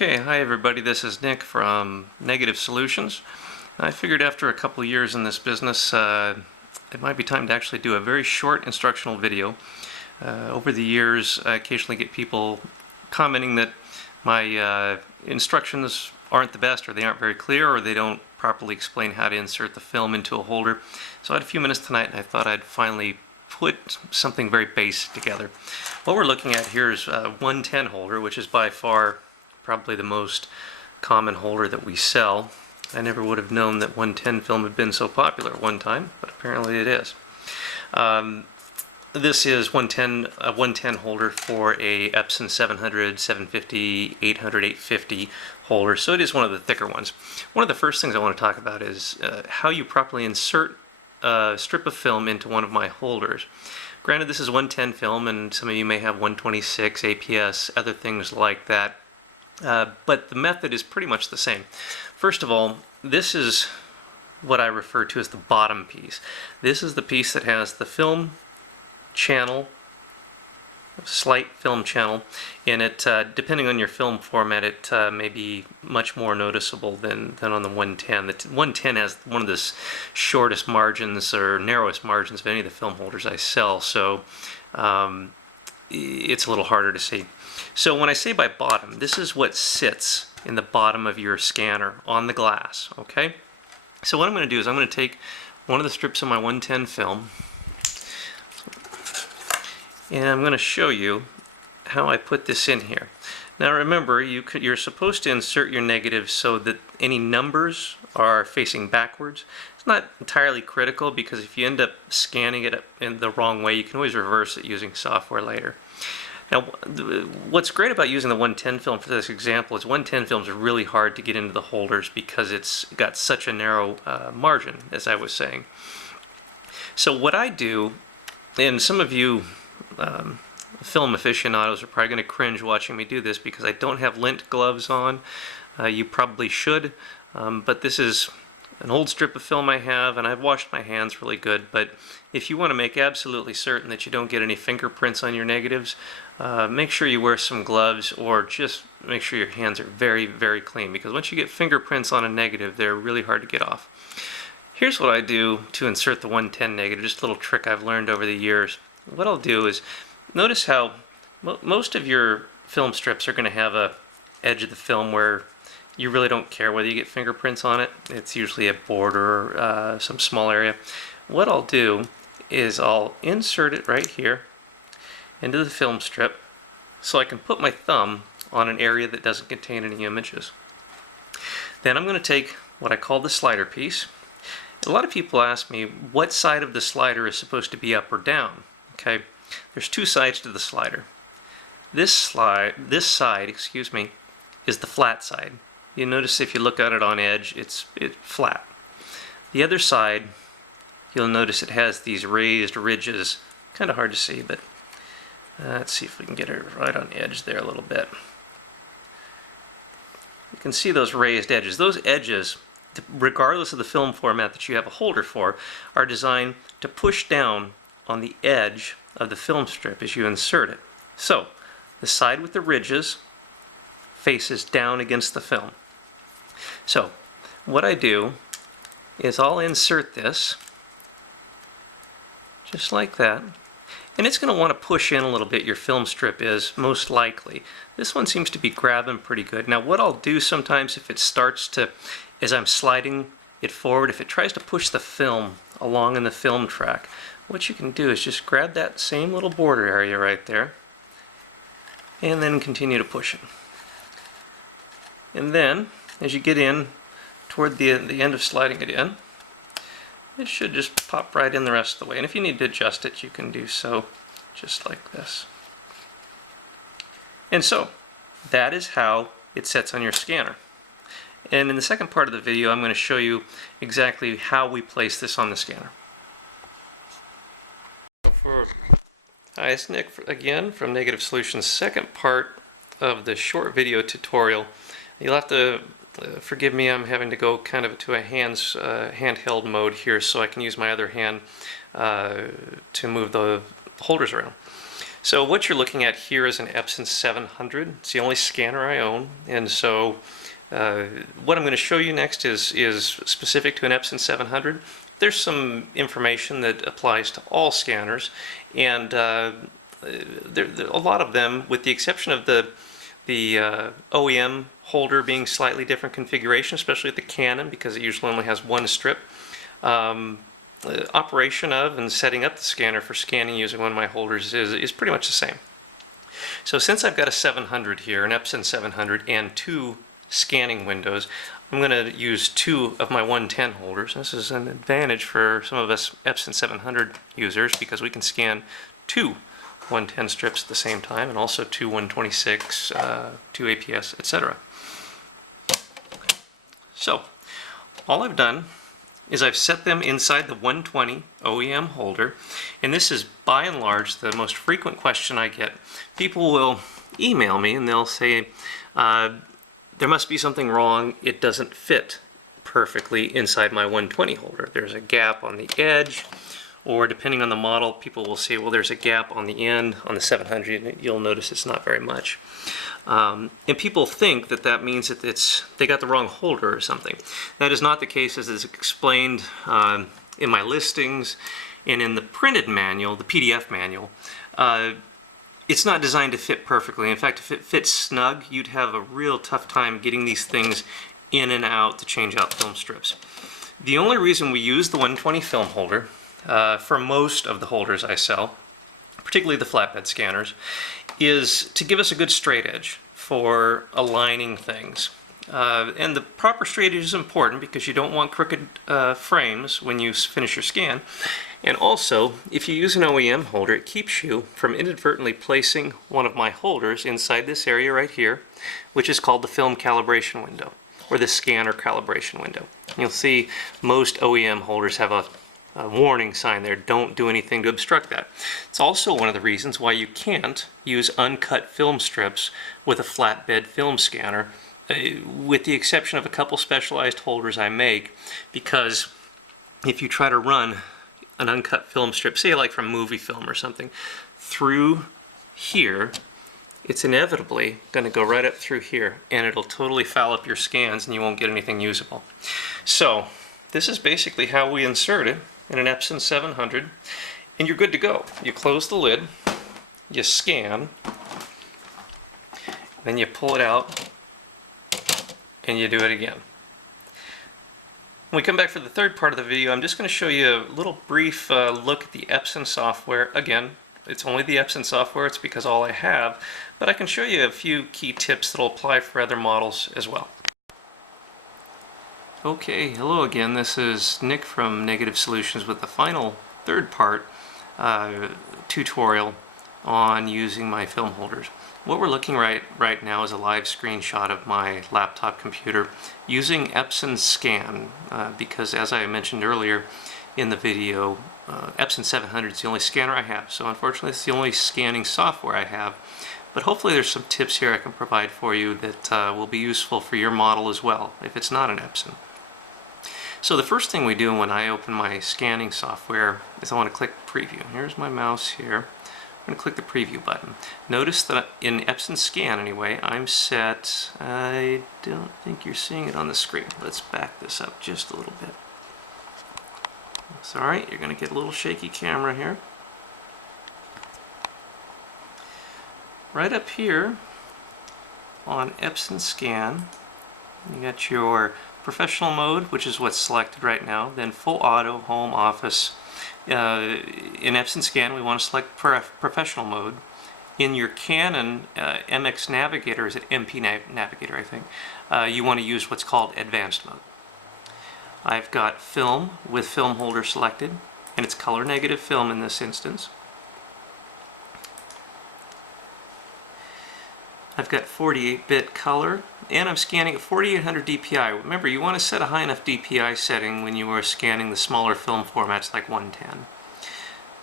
Okay, hi everybody, this is Nick from Negative Solutions. I figured after a couple of years in this business it might be time to actually do a very short instructional video. Over the years I occasionally get people commenting that my instructions aren't the best, or they aren't very clear, or they don't properly explain how to insert the film into a holder. So I had a few minutes tonight and I thought I'd finally put something very basic together. What we're looking at here is a 110 holder, which is by far probably the most common holder that we sell. I never would have known that 110 film had been so popular at one time, but apparently it is. This is a 110 holder for a Epson 700, 750, 800, 850 holder, so it is one of the thicker ones. One of the first things I want to talk about is how you properly insert a strip of film into one of my holders. Granted, this is 110 film, and some of you may have 126, APS, other things like that. But the method is pretty much the same. First of all, this is what I refer to as the bottom piece. This is the piece that has the film channel, slight film channel in it. Depending on your film format, it may be much more noticeable than on the 110. The 110 has one of the shortest margins or narrowest margins of any of the film holders I sell, so it's a little harder to see. So when I say by bottom, this is what sits in the bottom of your scanner on the glass, okay? So what I'm going to do is I'm going to take one of the strips of my 110 film and I'm going to show you how I put this in here. Now remember, you're supposed to insert your negatives so that any numbers are facing backwards. It's not entirely critical, because if you end up scanning it in the wrong way, you can always reverse it using software later. Now, what's great about using the 110 film for this example is 110 films are really hard to get into the holders because it's got such a narrow margin, as I was saying. So what I do, and some of you film aficionados are probably going to cringe watching me do this because I don't have lint gloves on. You probably should, but this is an old strip of film I have, and I've washed my hands really good. But if you want to make absolutely certain that you don't get any fingerprints on your negatives, make sure you wear some gloves, or just make sure your hands are very, very clean, because once you get fingerprints on a negative, they're really hard to get off. Here's what I do to insert the 110 negative, just a little trick I've learned over the years. What I'll do is, notice how most of your film strips are going to have a edge of the film where you really don't care whether you get fingerprints on it. It's usually a border or some small area. What I'll do is I'll insert it right here into the film strip so I can put my thumb on an area that doesn't contain any images. Then I'm going to take what I call the slider piece. A lot of people ask me what side of the slider is supposed to be up or down. Okay, there's two sides to the slider. This side, excuse me, is the flat side. You notice if you look at it on edge, it's flat. The other side, you'll notice it has these raised ridges. Kind of hard to see, but let's see if we can get it right on edge there a little bit. You can see those raised edges. Those edges, regardless of the film format that you have a holder for, are designed to push down on the edge of the film strip as you insert it. So the side with the ridges faces down against the film. So what I do is I'll insert this just like that, and it's going to want to push in a little bit. Your film strip is, most likely. This one seems to be grabbing pretty good. Now what I'll do sometimes, if it starts to, as I'm sliding it forward, if it tries to push the film along in the film track, what you can do is just grab that same little border area right there and then continue to push it. And then as you get in toward the end of sliding it in, it should just pop right in the rest of the way. And if you need to adjust it, you can do so just like this. And so that is how it sets on your scanner. And in the second part of the video, I'm going to show you exactly how we place this on the scanner. Hi, it's Nick again from Negative Solutions. Second part of the short video tutorial. You'll have to forgive me, I'm having to go kind of to a handheld mode here so I can use my other hand to move the holders around. So what you're looking at here is an Epson 700. It's the only scanner I own, and so what I'm going to show you next is specific to an Epson 700. There's some information that applies to all scanners, and there a lot of them, with the exception of the OEM holder being slightly different configuration, especially at the Canon, because it usually only has one strip. Operation of and setting up the scanner for scanning using one of my holders is pretty much the same. So since I've got a 700 here, an Epson 700, and two scanning windows, I'm going to use two of my 110 holders. This is an advantage for some of us Epson 700 users because we can scan two 110 strips at the same time and also two 126, two APS, etc. So all I've done is I've set them inside the 120 OEM holder, and this is by and large the most frequent question I get. People will email me and they'll say, there must be something wrong, it doesn't fit perfectly inside my 120 holder. There's a gap on the edge, or depending on the model, people will say, well, there's a gap on the end. On the 700, and you'll notice it's not very much. And people think that that means that they got the wrong holder or something. That is not the case, as is explained in my listings and in the printed manual, the PDF manual. It's not designed to fit perfectly. In fact, if it fits snug, you'd have a real tough time getting these things in and out to change out film strips. The only reason we use the 120 film holder for most of the holders I sell, particularly the flatbed scanners, is to give us a good straight edge for aligning things. And the proper straight edge is important because you don't want crooked frames when you finish your scan. And also, if you use an OEM holder, it keeps you from inadvertently placing one of my holders inside this area right here, which is called the film calibration window, or the scanner calibration window. You'll see most OEM holders have a warning sign there, don't do anything to obstruct that. It's also one of the reasons why you can't use uncut film strips with a flatbed film scanner, with the exception of a couple specialized holders I make, because if you try to run an uncut film strip, say like from movie film or something, through here, it's inevitably going to go right up through here, and it'll totally foul up your scans and you won't get anything usable. So this is basically how we insert it in an Epson 700, and you're good to go. You close the lid, you scan, then you pull it out, and you do it again. When we come back for the third part of the video, I'm just going to show you a little brief look at the Epson software. Again, it's only the Epson software, it's because all I have, but I can show you a few key tips that will apply for other models as well. Okay, hello again. This is Nick from Negative Solutions with the final third part tutorial on using my film holders. What we're looking right now is a live screenshot of my laptop computer using Epson Scan because, as I mentioned earlier in the video, Epson 700 is the only scanner I have. So unfortunately it's the only scanning software I have. But hopefully there's some tips here I can provide for you that will be useful for your model as well, if it's not an Epson. So the first thing we do when I open my scanning software is I want to click Preview. Here's my mouse here. I'm going to click the Preview button. Notice that in Epson Scan anyway, I'm set, I don't think you're seeing it on the screen. Let's back this up just a little bit. It's alright, you're going to get a little shaky camera here. Right up here on Epson Scan, you got your professional mode, which is what's selected right now, then full auto, home, office. In Epson Scan, we want to select professional mode. In your Canon MX Navigator, is it MP Navigator, I think, you want to use what's called advanced mode. I've got film with film holder selected, and it's color negative film in this instance. I've got 48-bit color, and I'm scanning at 4800 DPI. Remember, you want to set a high enough DPI setting when you are scanning the smaller film formats like 110.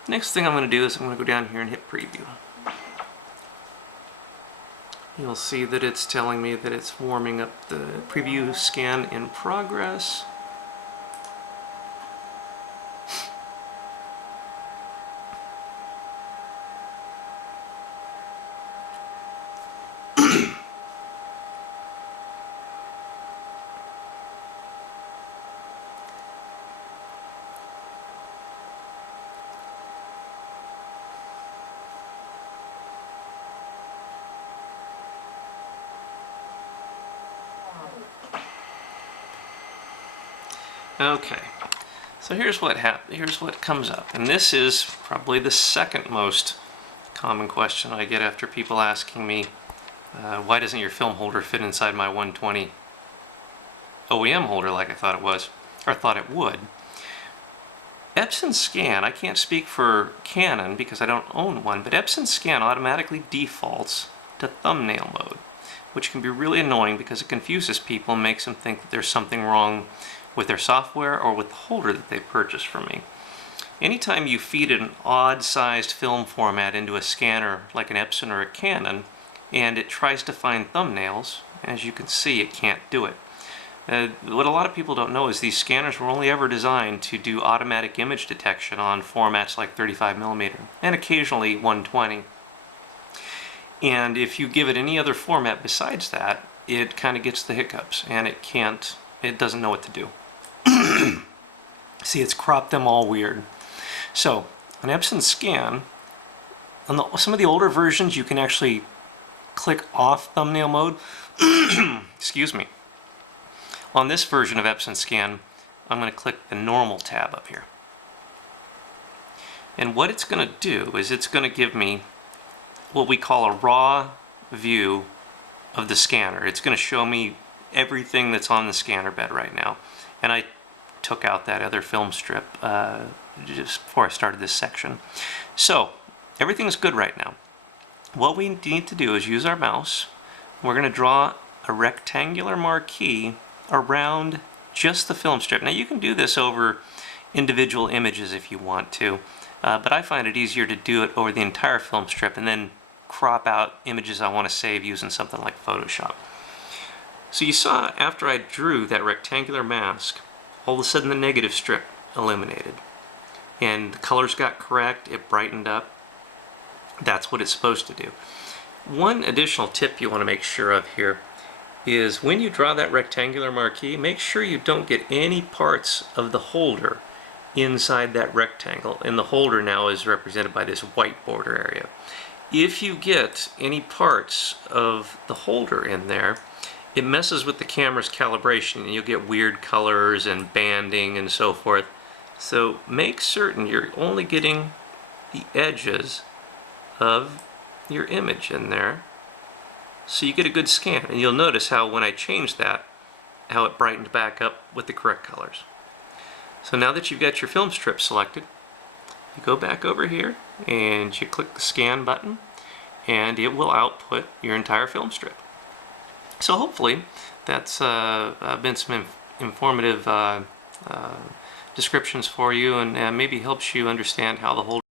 Next thing I'm going to do is I'm going to go down here and hit Preview. You'll see that it's telling me that it's warming up the preview scan in progress. Okay, so here's what comes up, and this is probably the second most common question I get after people asking me, why doesn't your film holder fit inside my 120 OEM holder like I thought it was, or thought it would? Epson Scan, I can't speak for Canon because I don't own one, but Epson Scan automatically defaults to thumbnail mode, which can be really annoying because it confuses people and makes them think that there's something wrong with their software or with the holder that they purchased from me. Anytime you feed an odd-sized film format into a scanner like an Epson or a Canon, and it tries to find thumbnails, as you can see, it can't do it. What a lot of people don't know is these scanners were only ever designed to do automatic image detection on formats like 35mm and occasionally 120. And if you give it any other format besides that, it kind of gets the hiccups and it doesn't know what to do. See, it's cropped them all weird. So, on Epson Scan, on some of the older versions, you can actually click off thumbnail mode. Excuse me. On this version of Epson Scan, I'm going to click the normal tab up here. And what it's going to do is it's going to give me what we call a raw view of the scanner. It's going to show me everything that's on the scanner bed right now. And I took out that other film strip just before I started this section. So everything's good right now. What we need to do is use our mouse. We're going to draw a rectangular marquee around just the film strip. Now you can do this over individual images if you want to, but I find it easier to do it over the entire film strip and then crop out images I want to save using something like Photoshop. So you saw after I drew that rectangular mask, all of a sudden the negative strip eliminated. And the colors got correct, it brightened up. That's what it's supposed to do. One additional tip you want to make sure of here is when you draw that rectangular marquee, make sure you don't get any parts of the holder inside that rectangle. And the holder now is represented by this white border area. If you get any parts of the holder in there, it messes with the camera's calibration and you'll get weird colors and banding and so forth. So make certain you're only getting the edges of your image in there so you get a good scan. And you'll notice how when I changed that, how it brightened back up with the correct colors. So now that you've got your film strip selected, you go back over here and you click the scan button and it will output your entire film strip. So hopefully that's been some informative descriptions for you and maybe helps you understand how the whole